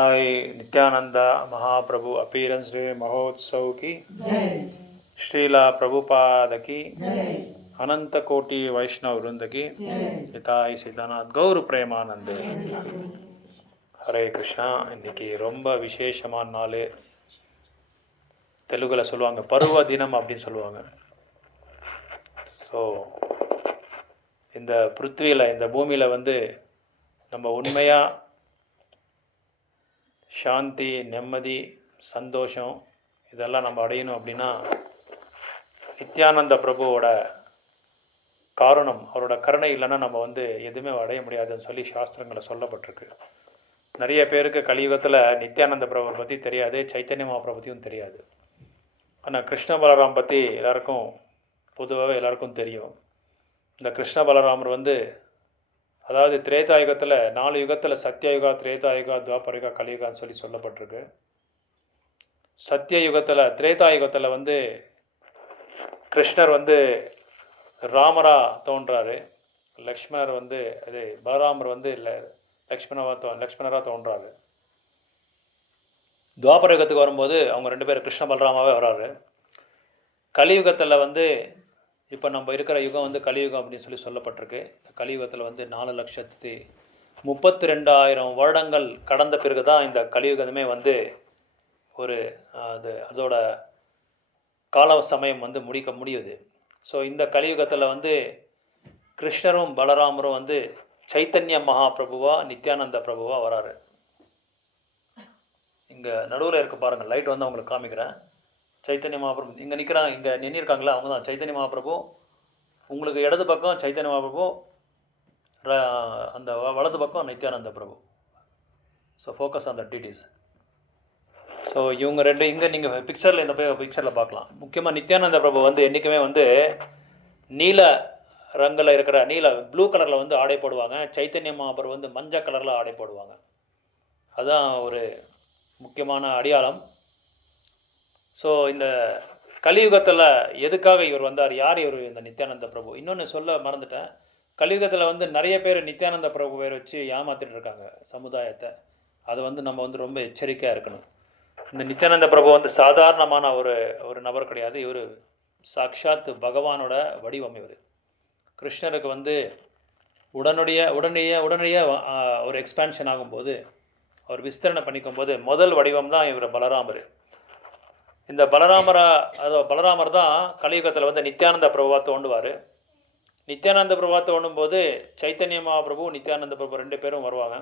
नित्यानंदा महाप्रभु appearance day महोत्सव की श्रीला प्रभुपाद की अनंत कोटि वैष्णव वृंद की हिताई सिद्धनाथ गौर प्रेमानंद हरे कृष्णा इनकी ரொம்ப விசேஷமான நாள் தெலுங்குல சொல்லுவாங்க பர்வ தினம் அப்படினு சொல்லுவாங்க ஸோ இந்த பிருத்திவியில் இந்த பூமியில் வந்து நம்ம உண்மையாக சாந்தி நிம்மதி சந்தோஷம் இதெல்லாம் நம்ம அடையணும் அப்படின்னா நித்யானந்த பிரபுவோட காரணம் அவரோட கருணை இல்லைன்னா நம்ம வந்து எதுவுமே அடைய முடியாதுன்னு சொல்லி சாஸ்திரங்களை சொல்லப்பட்டிருக்கு. நிறைய பேருக்கு கலியுகத்தில் நித்யானந்த பிரபுவை பற்றி தெரியாது, சைத்தன்ய மகாபிரபு பற்றியும் தெரியாது. ஆனால் கிருஷ்ண பலராம் பற்றி எல்லாருக்கும் பொதுவாகவே எல்லாருக்கும் தெரியும். இந்த கிருஷ்ண பலராமர் வந்து அதாவது திரேதாயுகத்தில் 4 யுகத்தில் சத்தியயுகா திரேதாயுகா துவாபரயுகா கலியுகான்னு சொல்லி சொல்லப்பட்டிருக்கு. சத்தியயுகத்தில் திரேதாயுகத்தில் வந்து கிருஷ்ணர் வந்து ராமரா தோன்றாரு, லக்ஷ்மணர் வந்து அது பலராமர் வந்து இல்லை லக்ஷ்மணராக தோன்றாரு. துவாபரயுகத்துக்கு வரும்போது அவங்க 2 பேரும் கிருஷ்ண பலராமாவே வராரு. கலியுகத்தில் வந்து இப்போ நம்ம இருக்கிற யுகம் வந்து கலியுகம் அப்படின்னு சொல்லி சொல்லப்பட்டிருக்கு. கலியுகத்தில் வந்து 4,32,000 வருடங்கள் கடந்த பிறகு தான் இந்த கலியுகமே வந்து ஒரு அதோட கால சமயம் வந்து முடியுது. ஸோ இந்த கலியுகத்தில் வந்து கிருஷ்ணரும் பலராமரும் வந்து சைத்தன்ய மகாபிரபுவா நித்யானந்த பிரபுவா வராரு. இங்கே நடுவில் இருக்க பாருங்கள், லைட் வந்து அவங்களுக்கு காமிக்கிறேன். சைத்தன்ய மகாபிரபு இங்கே நிற்கிறாங்க, இங்கே நின்றுருக்காங்களா அவங்க தான் சைத்தன்ய மகாபிரபு. உங்களுக்கு இடது பக்கம் சைத்தன்ய மகாபிரபு, அந்த வலது பக்கம் Nithyananda Prabhu. So focus on the details. So இவங்க 2 இங்கே நீங்கள் பிக்சரில் இந்த பிக்சரில் பார்க்கலாம். முக்கியமாக நித்யானந்த பிரபு வந்து என்றைக்குமே வந்து நீல ரங்கில் இருக்கிற ப்ளூ கலரில் வந்து ஆடை போடுவாங்க. சைத்தன்ய மகாபிரபு வந்து மஞ்சள் கலரில் ஆடை போடுவாங்க. அதுதான் ஒரு முக்கியமான அடையாளம். ஸோ இந்த கலியுகத்தில் எதுக்காக இவர் வந்தார், யார் இவர் இந்த நித்யானந்த பிரபு? இன்னொன்று சொல்ல மறந்துட்டேன். கலியுகத்தில் வந்து நிறைய பேர் நித்யானந்த பிரபு பேர் வச்சு ஏமாத்திட்டு இருக்காங்க சமுதாயத்தை. அது வந்து நம்ம வந்து ரொம்ப எச்சரிக்கையாக இருக்கணும். இந்த நித்யானந்த பிரபு வந்து சாதாரணமான ஒரு நபர் கிடையாது. இவர் சாக்ஷாத் பகவானோட வடிவம். இவர் கிருஷ்ணருக்கு வந்து உடனடியாக ஒரு எக்ஸ்பேன்ஷன் ஆகும்போது அவர் விஸ்தரணை பண்ணிக்கும் போது முதல் வடிவம் தான் இவர் பலராமர். இந்த பலராமர் தான் கலியுகத்தில் வந்து நித்யானந்த பிரபுவா தோண்டுவார். நித்யானந்த பிரபுவா தோண்டும் போது சைத்தன்ய மகாபிரபு நித்யானந்த பிரபு 2 பேரும் வருவாங்க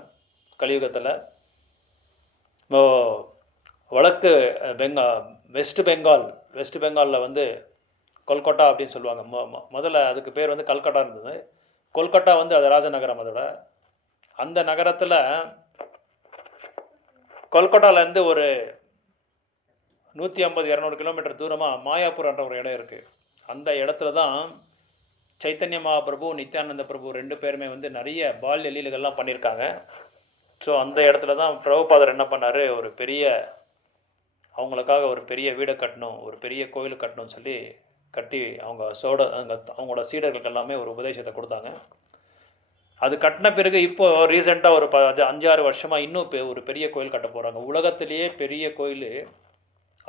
கலியுகத்தில். வடக்கு வெஸ்ட் பெங்காலில் வந்து கொல்கட்டா அப்படின்னு சொல்லுவாங்க. முதல்ல அதுக்கு பேர் வந்து கல்கட்டா இருந்தது. கொல்கட்டா வந்து அது ராஜநகரம். அதோட அந்த நகரத்தில் கொல்கட்டாலேருந்து ஒரு 150-200 கிலோமீட்டர் தூரமாக மாயாப்பூர்ன்ற ஒரு இடம் இருக்குது. அந்த இடத்துல தான் சைத்தன்ய மகாபிரபு நித்யானந்த பிரபு 2 பேருமே வந்து நிறைய பால்ய லீலைகள்லாம் பண்ணியிருக்காங்க. ஸோ அந்த இடத்துல தான் பிரபுபாதர் என்ன பண்ணார், அவங்களுக்காக ஒரு பெரிய வீடை கட்டணும், ஒரு பெரிய கோயில் கட்டணும்னு சொல்லி கட்டி அவங்களோட சீடர்களுக்கு எல்லாமே ஒரு உபதேசத்தை கொடுத்தாங்க. அது கட்டின பிறகு இப்போது ரீசெண்டாக ஒரு 5-6 வருஷமாக இன்னும் ஒரு பெரிய கோயில் கட்ட போகிறாங்க. உலகத்திலேயே பெரிய கோயில்,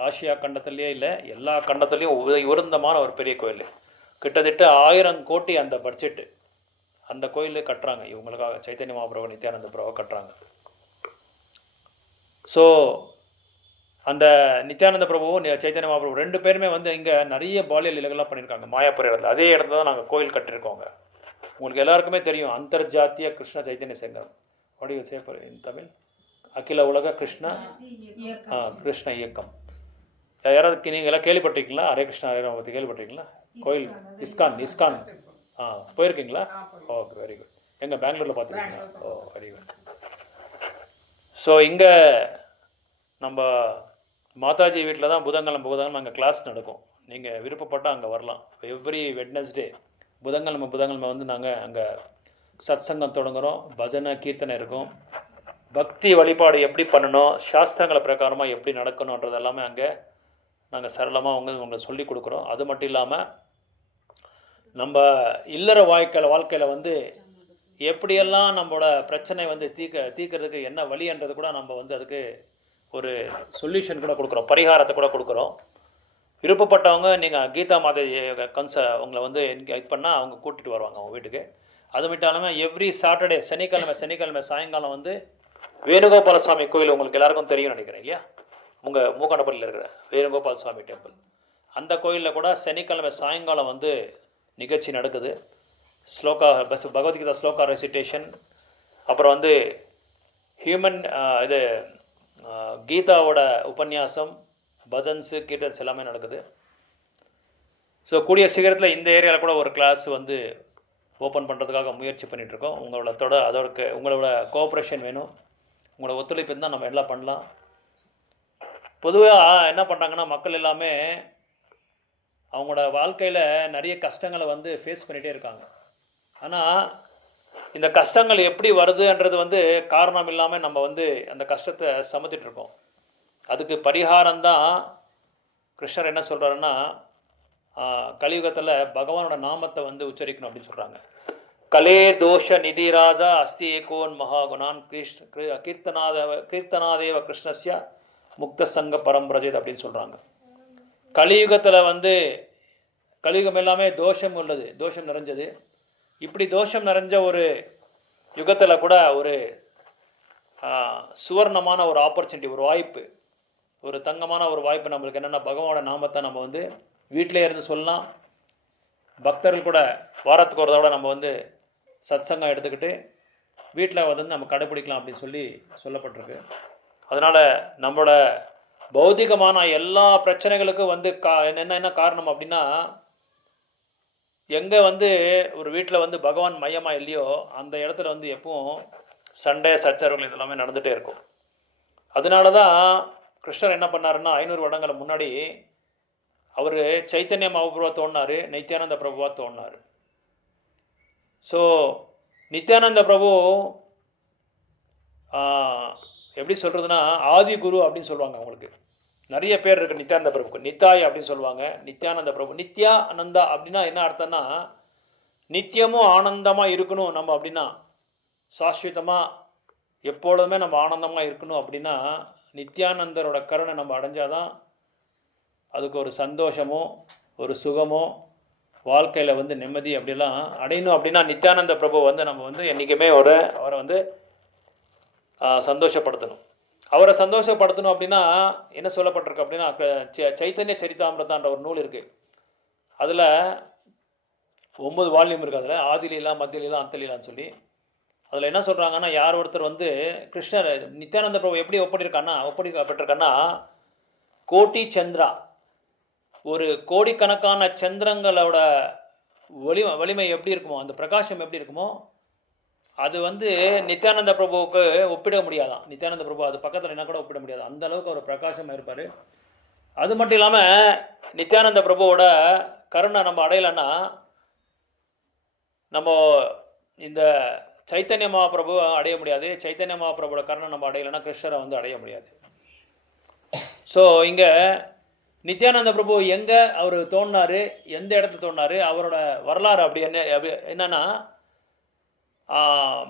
ஆசியா கண்டத்துலேயே இல்லை எல்லா கண்டத்துலேயும் உயர்ந்தமான ஒரு பெரிய கோயில். கிட்டத்தட்ட 1000 கோடி அந்த பட்ஜெட்டு. அந்த கோயில் கட்டுறாங்க இவங்களுக்காக. சைத்தன்ய மகாபிரபு நித்யானந்த பிரபு கட்டுறாங்க. ஸோ அந்த நித்யானந்த பிரபுவும் சைத்தன்ய மகாபிரபு 2 பேருமே வந்து இங்கே நிறைய பாலியல் லீலைகள்லாம் பண்ணியிருக்காங்க மாயாப்பூர் இடத்துல. அதே இடத்துல தான் நாங்கள் கோயில் கட்டியிருக்கோங்க. உங்களுக்கு எல்லாருக்குமே தெரியும் அந்தர்ஜாத்திய கிருஷ்ண சைத்தன்ய சங்கம். வாட் யூ சே ஃபார் இன் தமிழ்? அகில உலக கிருஷ்ண இயக்கம். யாராவது நீங்கள் எல்லாம் கேள்விப்பட்டிருக்கீங்களா? ஹரே கிருஷ்ணா ஹரே ராம பற்றி கேள்விப்பட்டிருக்கீங்களா? கோயில் இஸ்கான் போயிருக்கீங்களா? Okay, very good. எங்கள் பெங்களூரில் பார்த்துருக்கீங்களா? ஓ, வெரி குட். ஸோ இங்கே நம்ம மாதாஜி வீட்டில் தான் புதன்கிழமை அங்கே கிளாஸ் நடக்கும். நீங்கள் விருப்பப்பட்டால் அங்கே வரலாம். எவ்ரி வெட்னஸ்டே புதன்கிழமை வந்து நாங்கள் அங்கே சத் சங்கம் தொடங்குகிறோம். பஜனை கீர்த்தனை இருக்கும். பக்தி வழிபாடு எப்படி பண்ணணும், சாஸ்திரங்களை பிரகாரமாக எப்படி நடக்கணுன்றது எல்லாமே அங்கே நாங்கள் சரளமாக உங்களுக்கு சொல்லி கொடுக்குறோம். அது மட்டும் இல்லாமல் நம்ம இல்லற வாழ்க்கையில் வந்து எப்படியெல்லாம் நம்மளோட பிரச்சனை வந்து தீர்க்கறதுக்கு என்ன வழின்றது கூட நம்ம வந்து அதுக்கு ஒரு சொல்யூஷன் கூட கொடுக்குறோம், பரிகாரத்தை கூட கொடுக்குறோம். விருப்பப்பட்டவங்க நீங்கள் கீதா மாதை உங்களை வந்து இது பண்ணால் அவங்க கூட்டிகிட்டு வருவாங்க அவங்க வீட்டுக்கு. அது மட்டும் இல்லாமல் எவ்ரி சாட்டர்டே சனிக்கிழமை சாயங்காலம் வந்து வேணுகோபால சுவாமி கோயில் உங்களுக்கு எல்லாருக்கும் தெரியும் நினைக்கிறேன் இல்லையா, உங்கள் மூக்கானப்பள்ளியில் இருக்கிற வேணுகோபால சுவாமி டெம்பிள். அந்த கோயிலில் கூட சனிக்கிழமை சாயங்காலம் வந்து நிகழ்ச்சி நடக்குது. ஸ்லோகா பகவத்கீதா ஸ்லோகா ரெசிட்டேஷன், அப்புறம் வந்து ஹியூமன் இது கீதாவோட உபன்யாசம், பஜன்ஸு, கீர்த்தன்ஸ் எல்லாமே நடக்குது. ஸோ கூடிய சீக்கிரத்தில் இந்த ஏரியாவில் கூட ஒரு கிளாஸ் வந்து ஓப்பன் பண்ணுறதுக்காக முயற்சி பண்ணிகிட்ருக்கோம். உங்களோட கோஆப்ரேஷன் வேணும், உங்களோட ஒத்துழைப்பு இருந்தால் நம்ம எல்லாம் பண்ணலாம். பொதுவாக என்ன பண்ணுறாங்கன்னா மக்கள் எல்லாமே அவங்களோட வாழ்க்கையில் நிறைய கஷ்டங்களை வந்து ஃபேஸ் பண்ணிகிட்டே இருக்காங்க. ஆனால் இந்த கஷ்டங்கள் எப்படி வருதுன்றது வந்து காரணம் இல்லாமல் நம்ம வந்து அந்த கஷ்டத்தை சமத்திட்டுருக்கோம். அதுக்கு பரிகாரம்தான் கிருஷ்ணர் என்ன சொல்கிறாருன்னா, கலியுகத்தில் பகவானோட நாமத்தை வந்து உச்சரிக்கணும் அப்படின்னு சொல்கிறாங்க. கலே தோஷ நிதிராஜா அஸ்தி ஏகோன் மகாகுணான் கீர்த்தனாதேவ கிருஷ்ணஸ்ய முக்த சங்க பரம்பிரஜித் அப்படின்னு சொல்கிறாங்க. கலியுகத்தில் வந்து கலியுகம் எல்லாமே தோஷம் உள்ளது, தோஷம் நிறைஞ்சது. இப்படி தோஷம் நிறைஞ்ச ஒரு யுகத்தில் கூட ஒரு சுவர்ணமான ஒரு ஆப்பர்ச்சுனிட்டி, ஒரு வாய்ப்பு, ஒரு தங்கமான ஒரு வாய்ப்பு நம்மளுக்கு என்னென்னா, பகவானோட நாமத்தை நம்ம வந்து வீட்டிலே இருந்து சொல்லலாம். பக்தர்கள் கூட வாரத்துக்கு ஒரு தடவை நம்ம வந்து சத்சங்கம் எடுத்துக்கிட்டு வீட்டில் வந்து நம்ம கடைப்பிடிக்கலாம் அப்படின்னு சொல்லப்பட்டிருக்கு. அதனால் நம்மளோட பௌதிகமான எல்லா பிரச்சனைகளுக்கும் வந்து என்ன காரணம் அப்படின்னா, எங்கே வந்து ஒரு வீட்டில் வந்து பகவான் மையமாக இல்லையோ அந்த இடத்துல வந்து எப்பவும் சண்டை சச்சரவுகள் இதெல்லாமே நடந்துகிட்டே இருக்கும். அதனால தான் கிருஷ்ணர் என்ன பண்ணாருன்னா, 500 வருடங்கள் முன்னாடி அவர் சைத்தன்ய மகாபிரபுவா தோணினார், நித்யானந்த பிரபுவா தோணினார். ஸோ நித்யானந்த பிரபு எப்படி சொல்கிறதுனா ஆதி குரு அப்படின்னு சொல்லுவாங்க. அவங்களுக்கு நிறைய பேர் இருக்குது நித்யானந்த பிரபுக்கு. நித்தாய் அப்படின்னு சொல்லுவாங்க. நித்யானந்த பிரபு, நித்யா ஆனந்தா அப்படின்னா என்ன அர்த்தம்னா, நித்தியமும் ஆனந்தமாக இருக்கணும் நம்ம அப்படின்னா, சாஸ்வதமாக எப்பொழுதுமே நம்ம ஆனந்தமாக இருக்கணும் அப்படின்னா, நித்யானந்தரோட கருணை நம்ம அடைஞ்சாதான் அதுக்கு ஒரு சந்தோஷமோ ஒரு சுகமோ வாழ்க்கையில் வந்து நிம்மதி அப்படிலாம் அடையணும். அப்படின்னா நித்யானந்த பிரபு வந்து நம்ம வந்து என்றைக்குமே அவரை வந்து சந்தோஷப்படுத்தணும். அவரை சந்தோஷப்படுத்தணும் அப்படின்னா என்ன சொல்லப்பட்டிருக்கு அப்படின்னா, சைத்தன்ய சரிதாமிரதான்ற ஒரு நூல் இருக்குது. அதில் 9 வால்யூம் இருக்குது. அதில் ஆதிலீலா, மத்தியலீலா, அந்தலீலான்னு சொல்லி அதில் என்ன சொல்கிறாங்கன்னா, யார் ஒருத்தர் வந்து கிருஷ்ணர் நித்யானந்த பிரபு எப்படி ஒப்படைக்கப்பட்டிருக்கான்னா, கோட்டி சந்திரா, ஒரு கோடிக்கணக்கான சந்திரங்களோட வலிமை எப்படி இருக்குமோ, அந்த பிரகாசம் எப்படி இருக்குமோ, அது வந்து நித்யானந்த பிரபுவுக்கு ஒப்பிட முடியாதான். நித்யானந்த பிரபு அது பக்கத்தில் என்ன கூட ஒப்பிட முடியாது, அந்த அளவுக்கு ஒரு பிரகாசமாக இருப்பார். அது மட்டும் இல்லாமல் நித்யானந்த பிரபுவோட கருணை நம்ம அடையலைன்னா, நம்ம இந்த சைத்தன்ய மகாபிரபு அடைய முடியாது. சைத்தன்ய மகாபிரபுவோட கருணை நம்ம அடையலைன்னா கிருஷ்ணரை வந்து அடைய முடியாது. ஸோ இங்கே நித்யானந்த பிரபு எங்கே அவர் தோணினார், எந்த இடத்துல தோணினார், அவரோட வரலாறு அப்படி என்னன்னா,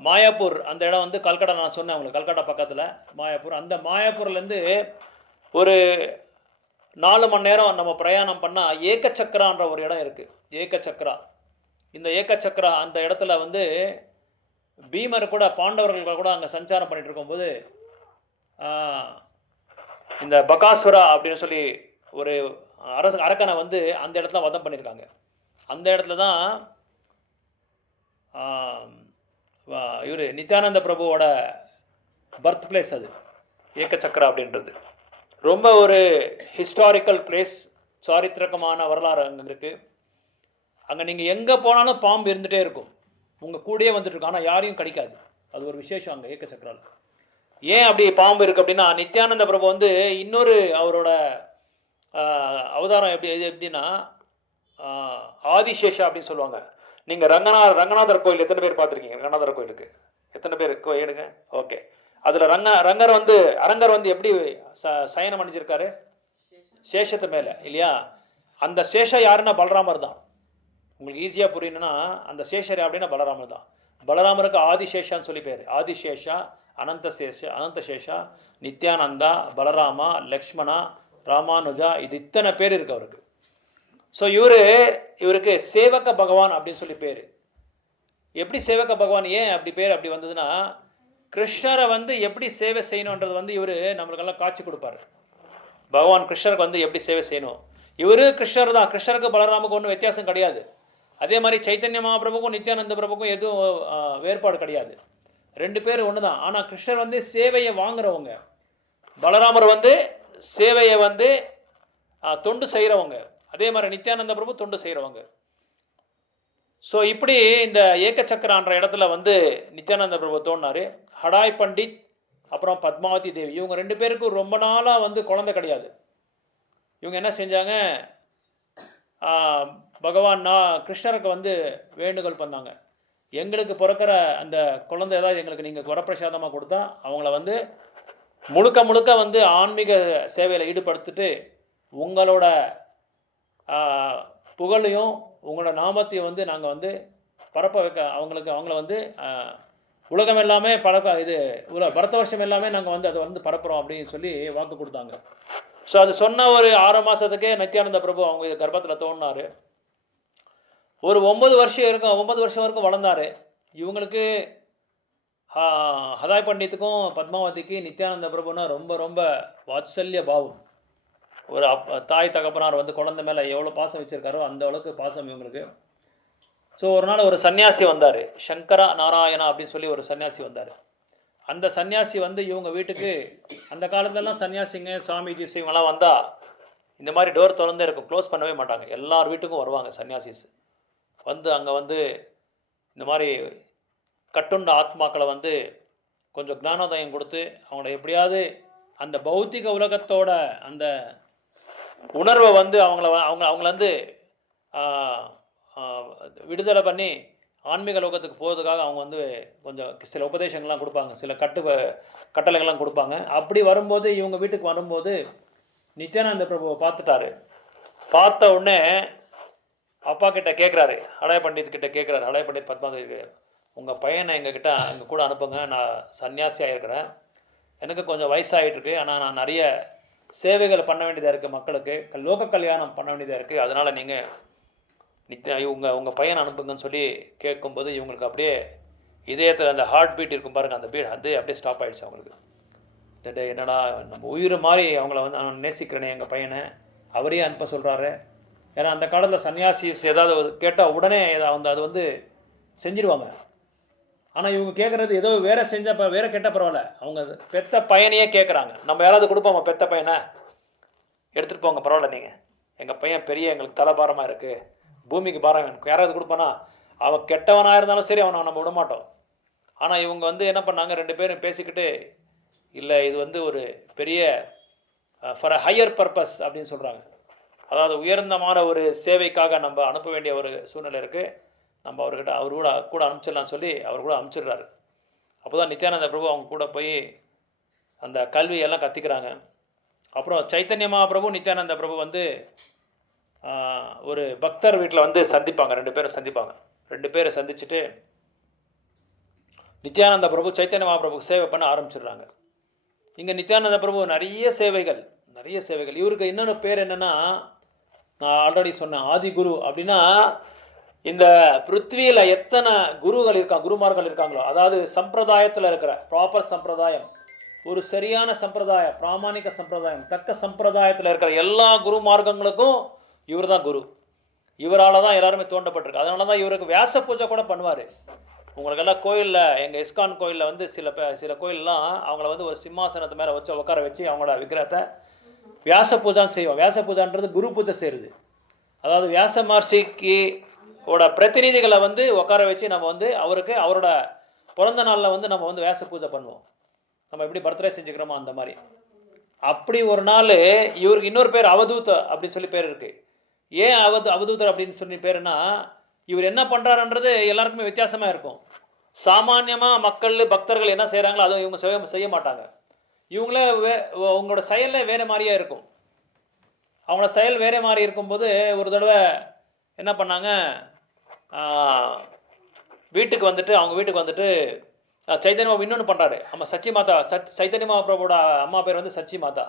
மாயாப்பூர் அந்த இடம் வந்து கல்கட்டா, நான் சொன்னேன் உங்களுக்கு, கல்கட்டா பக்கத்தில் மாயாப்பூர். அந்த மாயாப்பூர்லேருந்து ஒரு 4 மணி நேரம் நம்ம பிரயாணம் பண்ணால் ஏக்கச்சக்கரான்ற ஒரு இடம் இருக்குது. ஏக்கச்சக்கரா, இந்த ஏக்கச்சக்கரா அந்த இடத்துல வந்து பீமர் கூட, பாண்டவர்கள் கூட அங்கே சஞ்சாரம் பண்ணிட்டு இருக்கும்போது இந்த பகாசுரா அப்படின்னு சொல்லி ஒரு அரக்கனை வந்து அந்த இடத்துல வதம் பண்ணியிருக்காங்க. அந்த இடத்துல தான் இவர் நித்யானந்த பிரபுவோட பர்த் பிளேஸ். அது ஏக்கச்சக்கரா அப்படின்றது ரொம்ப ஒரு ஹிஸ்டாரிக்கல் பிளேஸ், சாரித்திரகமான வரலாறு அங்கே இருக்குது. அங்கே நீங்கள் எங்கே போனாலும் பாம்பு இருந்துகிட்டே இருக்கும், உங்கள் கூடயே வந்துட்டு இருக்கும், ஆனால் யாரையும் கடிக்காது. அது ஒரு விசேஷம் அங்கே ஏக்கச்சக்கரால். ஏன் அப்படி பாம்பு இருக்குது அப்படின்னா, நித்யானந்த பிரபு வந்து இன்னொரு அவரோட அவதாரம் எப்படின்னா ஆதிசேஷா அப்படின்னு சொல்லுவாங்க. நீங்கள் ரங்கநாதர் கோயில் எத்தனை பேர் பார்த்துருக்கீங்க? ரங்கநாதர் கோயிலுக்கு எத்தனை பேர் எடுங்க. ஓகே, அதில் அரங்கர் வந்து எப்படி சயனம் அணிஞ்சிருக்காரு? சேஷத்து மேலே இல்லையா? அந்த சேஷம் யாருன்னா பலராமர் தான். உங்களுக்கு ஈஸியாக புரியணும்னா, அந்த சேஷர் அப்படின்னா பலராமர் தான். பலராமருக்கு ஆதிசேஷான்னு சொல்லி பேர். ஆதிசேஷா, அனந்தசேஷா, நித்யானந்தா, பலராமா, லக்ஷ்மணா, ராமானுஜா, இது இத்தனை பேர் இருக்கு அவருக்கு. ஸோ இவருக்கு சேவக பகவான் அப்படின்னு சொல்லி பேர். எப்படி சேவக பகவான் ஏன் அப்படி பேர் அப்படி வந்ததுன்னா, கிருஷ்ணரை வந்து எப்படி சேவை செய்யணுன்றது வந்து இவர் நம்மளுக்கெல்லாம் காட்சி கொடுப்பார். பகவான் கிருஷ்ணருக்கு வந்து எப்படி சேவை செய்யணும். இவர் கிருஷ்ணர் தான். கிருஷ்ணருக்கு பலராமுக்கு ஒன்றும் வித்தியாசம் கிடையாது. அதே மாதிரி சைத்தன்ய மகாபிரபுக்கும் நித்யானந்த பிரபுக்கும் எதுவும் வேறுபாடு கிடையாது. 2 பேர் ஒன்று தான். ஆனால் கிருஷ்ணர் வந்து சேவையை வாங்குறவங்க, பலராமர் வந்து சேவையை வந்து தொண்டு செய்கிறவங்க, அதே மாதிரி நித்யானந்த பிரபு தொண்டு செய்கிறவங்க. ஸோ இப்படி இந்த ஏக்கச்சக்கரான்ற இடத்துல வந்து நித்யானந்த பிரபு தோணினார். ஹடாய் பண்டித் அப்புறம் பத்மாவதி தேவி, இவங்க 2 பேருக்கும் ரொம்ப நாளாக வந்து குழந்தை கிடையாது. இவங்க என்ன செஞ்சாங்க, பகவான்னா கிருஷ்ணருக்கு வந்து வேண்டுகோள் பண்ணாங்க, எங்களுக்கு பிறக்கிற அந்த குழந்தை ஏதாவது எங்களுக்கு நீங்கள் வரப்பிரசாதமாக கொடுத்தா அவங்கள வந்து முழுக்க முழுக்க வந்து ஆன்மீக சேவையில் ஈடுபடுத்திட்டு உங்களோட புகழையும் உங்களோட நாமத்தையும் வந்து நாங்கள் வந்து பரப்ப வைக்க அவங்கள வந்து உலகம் எல்லாமே பரத்த வருஷம் எல்லாமே நாங்கள் வந்து அதை வந்து பரப்புகிறோம் அப்படின்னு சொல்லி வாக்கு கொடுத்தாங்க. ஸோ அது சொன்ன ஒரு 6 மாதத்துக்கே நித்யானந்த பிரபு அவங்க கர்ப்பத்தில் தோணினார். ஒரு 9 வருஷம் வரைக்கும் வளர்ந்தார். இவங்களுக்கு ஹதாய் பண்டித்துக்கும் பத்மாவதிக்கு நித்யானந்த பிரபுனா ரொம்ப ரொம்ப வாத்சல்ய பாவம். ஒரு தாய் தகப்பனார் வந்து குழந்தை மேலே எவ்வளோ பாசம் வச்சுருக்காரோ அந்த அளவுக்கு பாசம் இவங்களுக்கு. ஸோ ஒரு நாள் ஒரு சன்னியாசி வந்தார், சங்கரா நாராயணா அப்படின்னு சொல்லி ஒரு சன்னியாசி வந்தார். அந்த சன்னியாசி வந்து இவங்க வீட்டுக்கு, அந்த காலத்திலலாம் சன்னியாசிங்க சுவாமிஜி இவங்கெல்லாம் வந்தால் இந்த மாதிரி டோர் திறந்தே இருக்கும், க்ளோஸ் பண்ணவே மாட்டாங்க. எல்லார் வீட்டுக்கும் வருவாங்க சன்னியாசிஸ். வந்து அங்கே வந்து இந்த மாதிரி கட்டுண்ட ஆத்மாக்களை வந்து கொஞ்சம் ஞானோதயம் கொடுத்து அவங்கள எப்படியாவது அந்த பௌத்திக உலகத்தோட அந்த உணர்வை வந்து அவங்கள வந்து விடுதலை பண்ணி ஆன்மீக லோகத்துக்கு போகிறதுக்காக அவங்க வந்து கொஞ்சம் சில உபதேசங்கள்லாம் கொடுப்பாங்க, சில கட்டளைகள்லாம் கொடுப்பாங்க. அப்படி வரும்போது இவங்க வீட்டுக்கு வரும்போது நித்யானந்த பிரபுவை பார்த்துட்டாரு. பார்த்த உடனே அப்பா கிட்ட கேட்குறாரு, ஹடாய் பண்டித் கிட்ட கேட்குறாரு, ஹடாய் பண்டித் பத்மாவதி, உங்கள் பையனை எங்கள் கூட அனுப்புங்க, நான் சன்னியாசியாக இருக்கிறேன், எனக்கு கொஞ்சம் வயசாகிட்டுருக்கு, ஆனால் நான் நிறைய சேவைகள் பண்ண வேண்டியதாக இருக்குது, மக்களுக்கு லோக கல்யாணம் பண்ண வேண்டியதாக இருக்குது, அதனால் நீங்கள் உங்கள் பையனை அனுப்புங்கன்னு சொல்லி கேட்கும்போது இவங்களுக்கு அப்படியே இதயத்தில் அந்த ஹார்ட் பீட் இருக்கும் பாருங்கள், அந்த பீட் அது அப்படியே ஸ்டாப் ஆகிடுச்சு அவங்களுக்கு. என்னடா நம்ம உயிர் மாதிரி அவங்கள வந்து நான் நேசிக்கிறேனே எங்கள் பையனை, அவரே அனுப்ப சொல்கிறாரு. ஏன்னா அந்த காலத்தில் சன்னியாசிஸ் ஏதாவது கேட்டால் உடனே அது வந்து செஞ்சிடுவாங்க. ஆனால் இவங்க கேட்குறது ஏதோ வேறு செஞ்சால் வேறு கேட்டால் பரவாயில்ல, அவங்க பெத்த பையனையே கேட்குறாங்க. நம்ம யாராவது கொடுப்போமா, பெத்த பையனை எடுத்துகிட்டு போங்க பரவாயில்ல, நீங்கள் எங்கள் பையன் பெரிய எங்களுக்கு தலைபாரமாக இருக்குது, பூமிக்கு பாரம் எனக்கு யாராவது கொடுப்பானா, அவன் கெட்டவனாக இருந்தாலும் சரி அவனை நம்ம விட மாட்டோம். ஆனால் இவங்க வந்து என்ன பண்ணாங்க, 2 பேரும் பேசிக்கிட்டு, இல்லை இது வந்து ஒரு பெரிய ஃபார் அ ஹையர் பர்பஸ் அப்படின்னு சொல்கிறாங்க. அதாவது உயர்ந்தமான ஒரு சேவைக்காக நம்ம அனுப்ப வேண்டிய ஒரு சூழ்நிலை இருக்குது, நம்ம அவர் கூட அனுப்பிச்சிடலாம் சொல்லி அவர் கூட அனுப்பிச்சிடுறாரு. அப்போ தான் நித்யானந்த பிரபு அவங்க கூட போய் அந்த கல்வியெல்லாம் கற்றுக்கிறாங்க. அப்புறம் சைத்தன்ய மகாபிரபு நித்யானந்த பிரபு வந்து ஒரு பக்தர் வீட்டில் வந்து சந்திப்பாங்க, 2 பேரும் சந்திப்பாங்க. 2 பேரை சந்திச்சுட்டு நித்யானந்த பிரபு சைத்தன்ய மகாபிரபுக்கு சேவை பண்ண ஆரம்பிச்சிடுறாங்க. இங்கே நித்யானந்த பிரபு நிறைய சேவைகள். இவருக்கு இன்னொன்று பேர் என்னென்னா, நான் ஆல்ரெடி சொன்னேன் ஆதி குரு அப்படின்னா, இந்த பிருத்வியில் எத்தனை குருமார்கள் இருக்காங்களோ, அதாவது சம்பிரதாயத்தில் இருக்கிற ப்ராப்பர் சம்பிரதாயம், ஒரு சரியான சம்பிரதாயம், பிராமணிக சம்பிரதாயம், தக்க சம்பிரதாயத்தில் இருக்கிற எல்லா குரு மார்க்கங்களுக்கும் இவர் தான் குரு. இவரால் தான் எல்லாருமே தோண்டப்பட்டிருக்கு. அதனால தான் இவருக்கு வியாச பூஜை கூட பண்ணுவார். உங்களுக்கெல்லாம் கோயிலில், எங்கள் இஸ்கான் கோயிலில் வந்து சில கோயிலெலாம் அவங்கள வந்து ஒரு சிம்மாசனத்து மேலே உட்கார வச்சு அவங்களோட விக்கிரகத்தை வியாச பூஜான்னு செய்வோம். வியாச பூஜான்றது குரு பூஜை செய்கிறது. அதாவது வியாச மகர்ஷிக்கு பிரதிநிதிகளை வந்து உட்கார வச்சு நம்ம வந்து அவரோட பிறந்த நாளில் வந்து நம்ம வந்து வியாச பூஜை பண்ணுவோம். நம்ம எப்படி பர்த்டே செஞ்சுக்கிறோமோ அந்த மாதிரி. அப்படி ஒரு நாள் இவருக்கு இன்னொரு பேர் அவதூத் அப்படின்னு சொல்லி பேர் இருக்குது. ஏன் அவதூதர் அப்படின்னு சொல்லி பேருன்னா, இவர் என்ன பண்ணுறாருன்றது எல்லாருக்குமே வித்தியாசமாக இருக்கும். சாமானியமாக பக்தர்கள் என்ன செய்கிறாங்களோ அதை இவங்க செய்ய மாட்டாங்க. இவங்களே அவங்களோட செயலில் வேறு மாதிரியே இருக்கும். அவங்களோட செயல் வேறு மாதிரி இருக்கும்போது ஒரு தடவை என்ன பண்ணாங்க, வீட்டுக்கு வந்துட்டு அவங்க வீட்டுக்கு வந்துட்டு சைத்தன்ய மாபு இன்னொன்று பண்ணுறாரு. ஆமாம், சச்சி மாதா சைத்தன்ய மகாபிரபுவோட அம்மா பேர் வந்து சச்சி மாதா.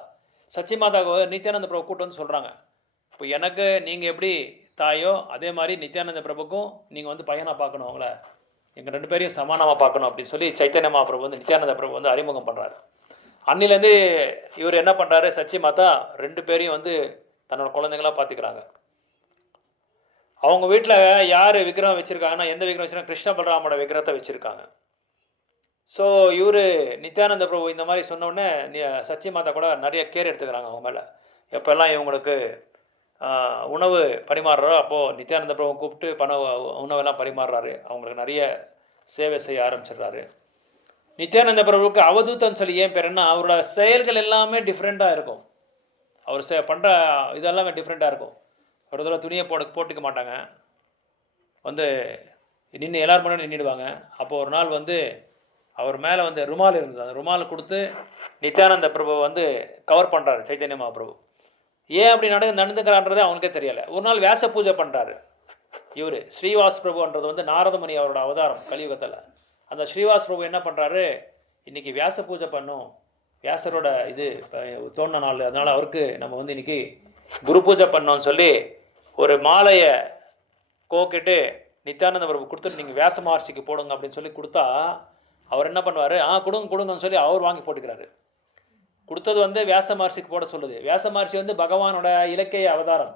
சச்சி மாதாவை நித்யானந்த பிரபு கூட்டு வந்து சொல்கிறாங்க, இப்போ எனக்கு நீங்கள் எப்படி தாயோ அதே மாதிரி நித்யானந்த பிரபுக்கும் நீங்கள் வந்து பையனாக பார்க்கணும், அவங்கள எங்கள் 2 பேரையும் சமானமாக பார்க்கணும் அப்படின்னு சொல்லி சைத்தன்ய மகாபிரபு வந்து நித்யானந்த பிரபு வந்து அறிமுகம் பண்ணுறாரு. அன்னிலேருந்து இவர் என்ன பண்ணுறாரு, சச்சி மாதா 2 பேரையும் வந்து தன்னோட குழந்தைங்களாக பார்த்துக்கிறாங்க. அவங்க வீட்டில் யார் விக்கிரகம் வச்சுருக்காங்கன்னா, எந்த விக்கிரம் வச்சுருக்காங்க, கிருஷ்ண பலராமோட விக்கிரகத்தை வச்சுருக்காங்க. ஸோ இவர் நித்யானந்த பிரபு இந்த மாதிரி சொன்னோடனே சச்சி மாதா கூட நிறைய கேர் எடுத்துக்கிறாங்க அவங்க மேலே. எப்போல்லாம் இவங்களுக்கு உணவு பரிமாறுறோ அப்போது நித்யானந்த பிரபு கூப்பிட்டு உணவெல்லாம் பரிமாறுறாரு. அவங்களுக்கு நிறைய சேவை செய்ய ஆரம்பிச்சிடுறாரு. நித்யானந்த பிரபுவுக்கு அவதூத்தன்னு சொல்லி ஏன் பேருன்னா, அவரோட செயல்கள் எல்லாமே டிஃப்ரெண்ட்டாக இருக்கும். அவர் பண்ணுற இதெல்லாமே டிஃப்ரெண்ட்டாக இருக்கும். ஒரு தடவை துணியை போட்டுக்க மாட்டாங்க, வந்து நின்று எல்லோரும் முன்னாடி நின்றுடுவாங்க. அப்போது ஒரு நாள் வந்து அவர் மேலே வந்து ருமால் இருந்தது, அந்த ருமால் கொடுத்து நித்யானந்த பிரபு வந்து கவர் பண்ணுறாரு சைத்தன்ய மகாபிரபு. ஏன் அப்படி நடந்துக்கிறான்றதே அவங்களுக்கே தெரியலை. ஒரு நாள் வியாச பூஜை பண்ணுறாரு இவர். ஸ்ரீவாஸ் பிரபுன்றது வந்து நாரதமுனி அவரோட அவதாரம் கலியுகத்தில். அந்த ஸ்ரீவாஸ் பிரபு என்ன பண்ணுறாரு, இன்றைக்கி வியாச பூஜை பண்ணும், வியாசரோட இது தோன்ற நாள், அதனால் அவருக்கு நம்ம வந்து இன்றைக்கி குரு பூஜை பண்ணோன்னு சொல்லி ஒரு மாலையை கோக்கிட்டு நித்யானந்த பிரபு கொடுத்துட்டு நீங்கள் வியாச மகர்ஷிக்கு போடுங்க அப்படின்னு சொல்லி கொடுத்தா, அவர் என்ன பண்ணுவார், கொடுங்கன்னு சொல்லி அவர் வாங்கி போட்டுக்கிறாரு. கொடுத்தது வந்து வியாச மகர்ஷிக்கு போட சொல்லுது. வியாச மகர்ஷி வந்து பகவானோட இலக்கிய அவதாரம்,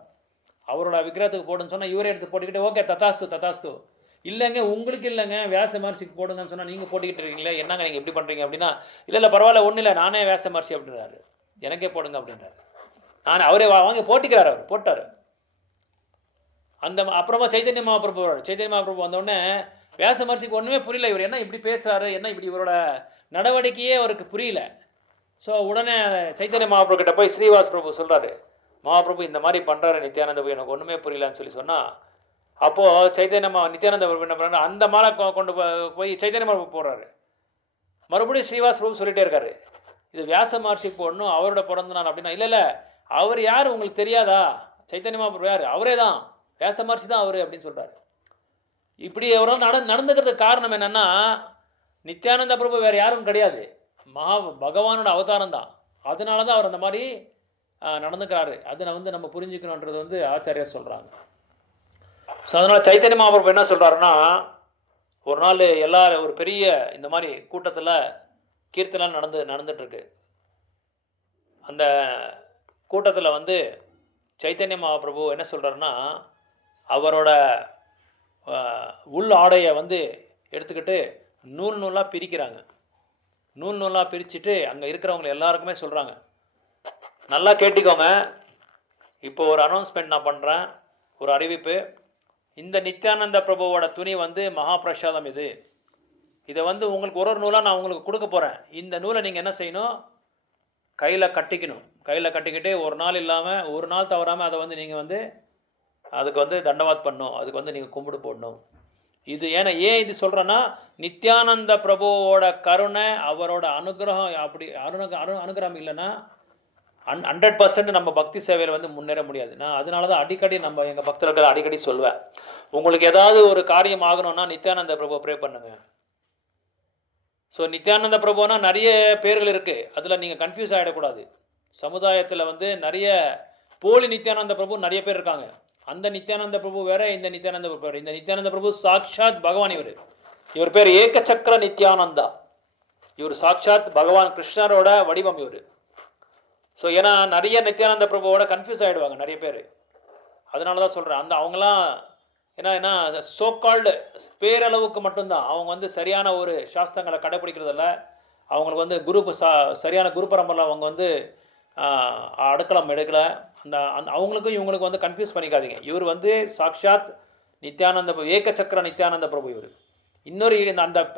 அவரோட விக்கிரகத்துக்கு போடுன்னு சொன்னால் இவரே எடுத்து போட்டுக்கிட்டு ஓகே ததாஸ்து இல்லைங்க உங்களுக்கு இல்லைங்க வியாச மகர்ஷிக்கு போடுங்கன்னு சொன்னால் நீங்கள் போட்டுக்கிட்டு இருக்கீங்களே, என்னங்க நீங்கள் எப்படி பண்ணுறீங்க அப்படின்னா, இல்லை பரவாயில்ல ஒன்றும் இல்லை, நானே வியாச மகர்ஷி அப்படின்றாரு, எனக்கே போடுங்க அப்படின்றாரு. அவரே வாங்கி போட்டுக்கிறார், அவர் போட்டார். அந்த அப்புறமா சைத்தன்ய மகாபிரபு வந்தோடனே வியாச மகர்ஷிக்கு ஒன்றுமே புரியல, இவர் என்ன இப்படி பேசுகிறாரு, என்ன இப்படி இவரோட நடவடிக்கையே அவருக்கு புரியல. ஸோ உடனே சைத்தன்ய மகாபிரபு கிட்ட போய் ஸ்ரீவாஸ் பிரபு சொல்கிறாரு, மகாபிரபு இந்த மாதிரி பண்ணுறாரு நித்யானந்த பிரபு, எனக்கு ஒன்றுமே புரியலன்னு சொல்லி சொன்னால், அப்போது நித்யானந்த பிரபு என்ன பண்ணுறாரு, அந்த மாலை கொண்டு போய் சைத்தன்ய மகாபிரபு போடுறாரு. மறுபடியும் ஸ்ரீவாஸ் பிரபு சொல்லிகிட்டே இருக்காரு, இது வியாச மகர்ஷிக்கு போடணும், அவரோட பிறந்த நாள் அப்படின்னா. இல்லை அவர் யார் உங்களுக்கு தெரியாதா, சைத்தன்ய மகாபிரபு யார், அவரே தான், வியாச மகர்ஷி தான் அவர் அப்படின்னு சொல்கிறாரு. இப்படி அவரால் நடந்துக்கிறதுக்கு காரணம் என்னென்னா, நித்யானந்த பிரபு வேறு யாரும் கிடையாது, பகவானோட அவதாரம் தான். அதனால தான் அவர் அந்த மாதிரி நடந்துக்கிறாரு. அதை வந்து நம்ம புரிஞ்சுக்கணுன்றது வந்து ஆச்சாரியா சொல்கிறாங்க. ஸோ அதனால் சைத்தன்ய மகாபிரபு என்ன சொல்கிறாருன்னா, ஒரு நாள் ஒரு பெரிய இந்த மாதிரி கூட்டத்தில் கீர்த்தனை நடந்துட்டுருக்கு. அந்த கூட்டத்தில் வந்து சைத்தன்ய மகாபிரபு என்ன சொல்கிறாருன்னா, அவரோட உள் ஆடையை வந்து எடுத்துக்கிட்டு நூலாக பிரிக்கிறாங்க. நூலாக பிரிச்சுட்டு அங்கே இருக்கிறவங்க எல்லாருக்குமே சொல்கிறாங்க, நல்லா கேட்டுக்கோங்க, இப்போ ஒரு அனௌன்ஸ்மெண்ட் நான் பண்ணுறேன், ஒரு அறிவிப்பு. இந்த நித்யானந்த பிரபுவோட துணி வந்து மகாபிரசாதம், இதை வந்து உங்களுக்கு ஒரு நூலாக நான் உங்களுக்கு கொடுக்க போகிறேன். இந்த நூலை நீங்கள் என்ன செய்யணும், கையில் கட்டிக்கணும். கையில் கட்டிக்கிட்டு ஒரு நாள் இல்லாமல் ஒரு நாள் தவறாமல் அதை வந்து நீங்கள் வந்து அதுக்கு வந்து தண்டவாத் பண்ணணும், அதுக்கு வந்து நீங்கள் கும்பிடு போடணும். இது ஏன் இது சொல்கிறேன்னா, நித்யானந்த பிரபுவோட கருணை, அவரோட அனுகிரகம், அப்படி அனுகிரகம் இல்லைன்னா 100% நம்ம பக்தி சேவையில் வந்து முன்னேற முடியாது. நான் அதனால தான் அடிக்கடி நம்ம எங்கள் பக்தர்கள் அடிக்கடி சொல்வேன், உங்களுக்கு ஏதாவது ஒரு காரியம் ஆகணும்னா நித்யானந்த பிரபு ப்ரே பண்ணுங்க. ஸோ நித்யானந்த பிரபுனா நிறைய பேர்கள் இருக்குது, அதில் நீங்கள் கன்ஃபியூஸ் ஆகிடக்கூடாது. சமுதாயத்தில் வந்து நிறைய போலி நித்யானந்த பிரபு நிறைய பேர் இருக்காங்க. அந்த நித்யானந்த பிரபு வேற, இந்த நித்யானந்த பிரபு வேற. இந்த நித்யானந்த பிரபு சாக்ஷாத் பகவான். இவர் பேர் ஏகசக்கர நித்யானந்தா. இவர் சாக்ஷாத் பகவான் கிருஷ்ணரோட வடிவம் இவர். ஸோ ஏன்னா நிறைய நித்யானந்த பிரபுவோட கன்ஃபியூஸ் ஆகிடுவாங்க நிறைய பேர். அதனால தான் சொல்கிறேன், அவங்களாம் ஏன்னா சோகால்டு பேரளவுக்கு மட்டும்தான், அவங்க வந்து சரியான ஒரு சாஸ்திரங்களை கடைப்பிடிக்கிறதில்ல. அவங்களுக்கு வந்து சரியான குரு பரம்பரில் அவங்க வந்து எடுக்கலை. அந்த அவங்களுக்கும் இவங்களுக்கும் வந்து கன்ஃபியூஸ் பண்ணிக்காதீங்க. இவர் வந்து சாக்ஷாத் நித்யானந்த ஏகசக்கர நித்யானந்த பிரபு. இவர் இன்னொரு